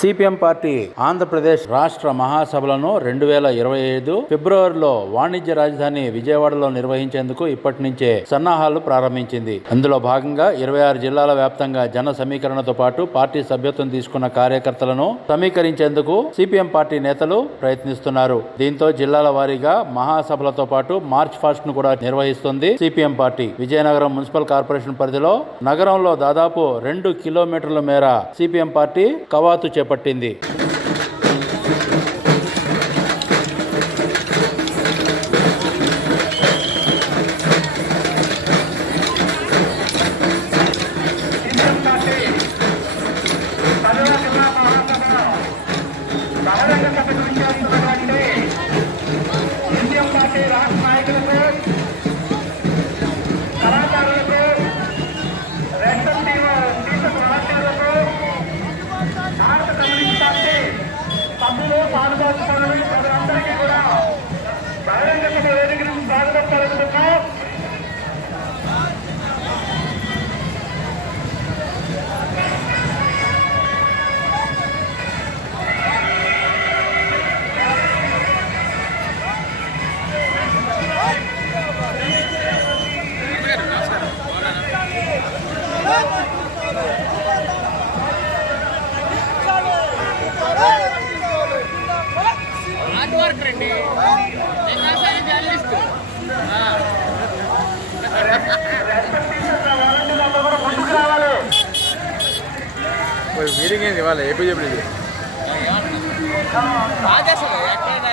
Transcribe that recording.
CPM party Andhra Pradesh రాష్ట్ర మహాసభలను రెండు వేల ఇరవై ఐదు ఫిబ్రవరిలో వాణిజ్య రాజధాని విజయవాడలో నిర్వహించేందుకు ఇప్పటి నుంచే సన్నాహాలు ప్రారంభించింది. అందులో భాగంగా ఇరవై ఆరు జిల్లాల వ్యాప్తంగా జన సమీకరణతో పాటు పార్టీ సభ్యత్వం తీసుకున్న కార్యకర్తలను సమీకరించేందుకు సిపిఎం పార్టీ నేతలు ప్రయత్నిస్తున్నారు. దీంతో జిల్లాల వారీగా మహాసభలతో పాటు మార్చ్ ఫాస్ట్ను కూడా నిర్వహిస్తుంది CPM party. Vizianagaram municipal corporation పరిధిలో నగరంలో దాదాపు రెండు కిలోమీటర్ల మేర సిపిఎం పార్టీ కవాతు చేపట్టింది. కాసారి జర్నలిస్ట్. మీటింగ్ ఏంది? వాళ్ళ ఏపీ చెప్పలేదు రాజేశ్వర ఎక్కడైనా